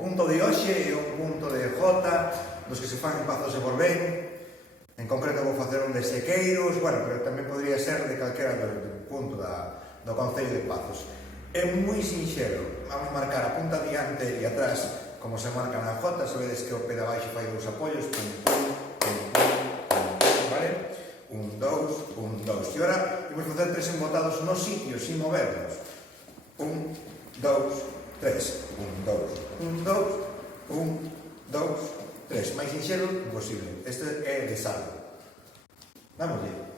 punto de hoxe é un punto de jota dos que se fan en Pazos de Borbén. En concreto vou facer un de Sequeiros, bueno, pero tamén podría ser de calquera do punto do Concello de Pazos. É moi sinxelo, vamos marcar a punta diante e atrás como se marca na jota, sabedes que o pé de abaixo fai dous apoios, pum, pum, pum, pum, pum, vale? 1, 2, 1, 2. E agora vamos facer 3 embotados no sitio, sin movernos. 1, 2, 3. 1, 2, 1, 2, 1, 2, 3. Máis sinxelo imposible. Este é de salvo. Vámonos.